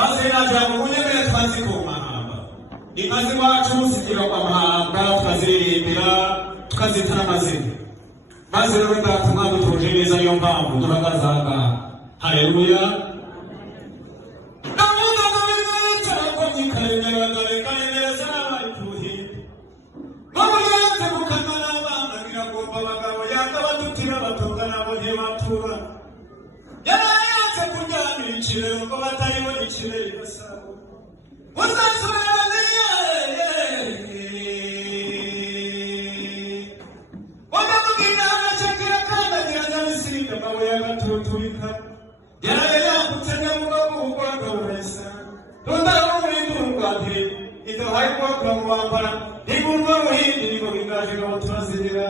maze nagira ngo munyemere twazi ku mahamba inkazi wacu zigira kwa mahamba tukaziririmbira tukazitana amazina maze rero ndatuma dutuje neza niyo mpamvu turagazaga haleluya ngo batariho ikirere gasabo uzasubiraniye wamubwira amacakira kandagira nyabisinga mawe y'agatuturika yaraye yambutse nyamugogo ukwaga uresa rundaro urindi urwambere idohaye kwakura mu wambara nigurwa muhindi nigo bingaje ngo turazirira